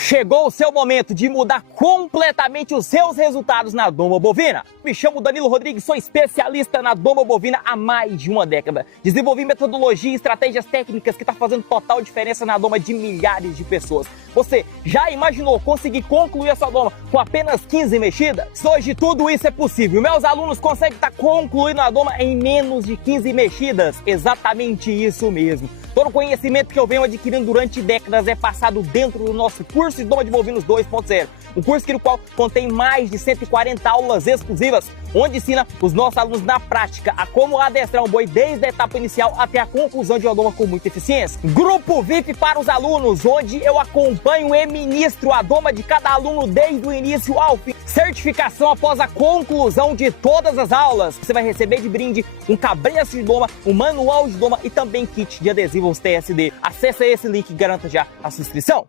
Chegou o seu momento de mudar completamente os seus resultados na doma bovina. Me chamo Danilo Rodrigues, sou especialista na doma bovina há mais de uma década. Desenvolvi metodologia e estratégias técnicas que estão fazendo total diferença na doma de milhares de pessoas. Você já imaginou conseguir concluir a sua doma com apenas 15 mexidas? Hoje tudo isso é possível. Meus alunos conseguem estar concluindo a doma em menos de 15 mexidas. Exatamente isso mesmo. Todo o conhecimento que eu venho adquirindo durante décadas é passado dentro do nosso curso de Doma de Bovinos 2.0. Um curso no qual contém mais de 140 aulas exclusivas, onde ensina os nossos alunos na prática a como adestrar um boi desde a etapa inicial até a conclusão de uma doma com muita eficiência. Grupo VIP para os alunos, onde eu acompanho e ministro a doma de cada aluno desde o início ao fim. Certificação após a conclusão de todas as aulas. Você vai receber de brinde um cabresto de doma, um manual de doma e também kit de adesivos TSD. Acesse esse link e garanta já a sua inscrição.